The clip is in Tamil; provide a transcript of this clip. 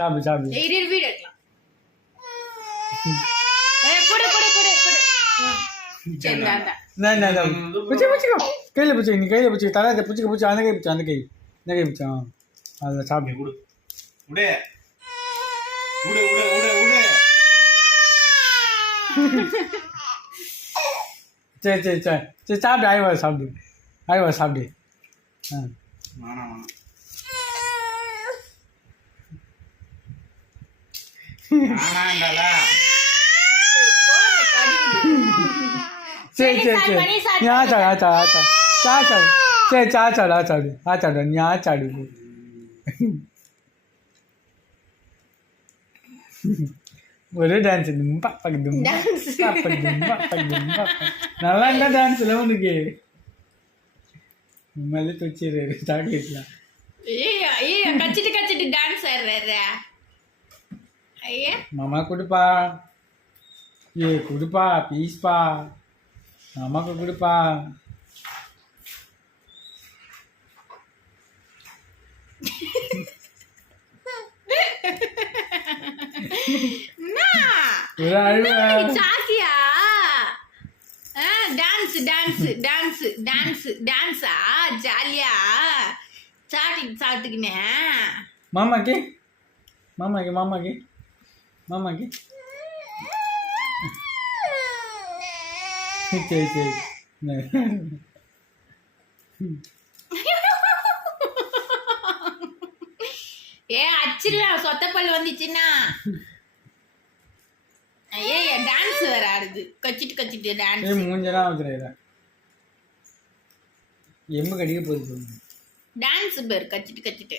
சாப்பிடு சாப்பிடு. வீடியோ எடுக்கலாம். கூட கூட கூட கூட சரி பிடிச்சிக்கோ கையில் பிடிச்சி நீ கையில் பிடிச்சி தலை பிடிச்சிக்க பிடிச்சி அந்த கை பிடிச்சி அந்த கை இந்த கை பிடிச்சா அதில் சாப்பிடு. கொடு உடே உடு உடு உடு உடு. சரி சரி சரி சரி சாப்பிடு. ஆய்வா சாப்பிடு. ஆய்வா சாப்பிடு. ஆ வேணாம் வேணாம்டாலா. சரி சரி சரி நீ ஆச்சாடு ஆச்சாடு ஆச்சாடு சாச்சாடு. சரி சாச்சாடு ஆச்சாடு ஆச்சாடு நீ ஆச்சாடு. ஒரே டான்ஸ் நல்லா இருந்தா டான்ஸ்ல உனக்கு மேலே தூச்சிடுறாரு சாக்லேட்லாம். கச்சிட்டு கச்சிட்டு டான்ஸ் ஆடுறாரு. ஐயா மாமா கொடுப்பா. ஏ கொடுப்பா ப்ளீஸ்ப்பா மாமாக்கு கொடுப்பா. சாக்கியா டான்ஸ் டான்ஸ் டான்ஸ் டான்ஸ் டான்ஸா ஜாலியா சாக்லேட் சாப்பிட்டுக்கினேன். மாமாக்கு மாமாக்கு மாமாக்கு மாமாக்கு சரி சரி அச்சிடலாம் சொத்தப்பல் வந்துச்சுன்னா. ஏ டான்ஸ் வேற ஆடுது கச்சிட்டு கச்சிட்டு டான்ஸ். மூஞ்செல்லாம் வந்துடுறா எம்மு கடிக்க போகுது டான்ஸ் பேர் கச்சிட்டு கச்சிட்டு.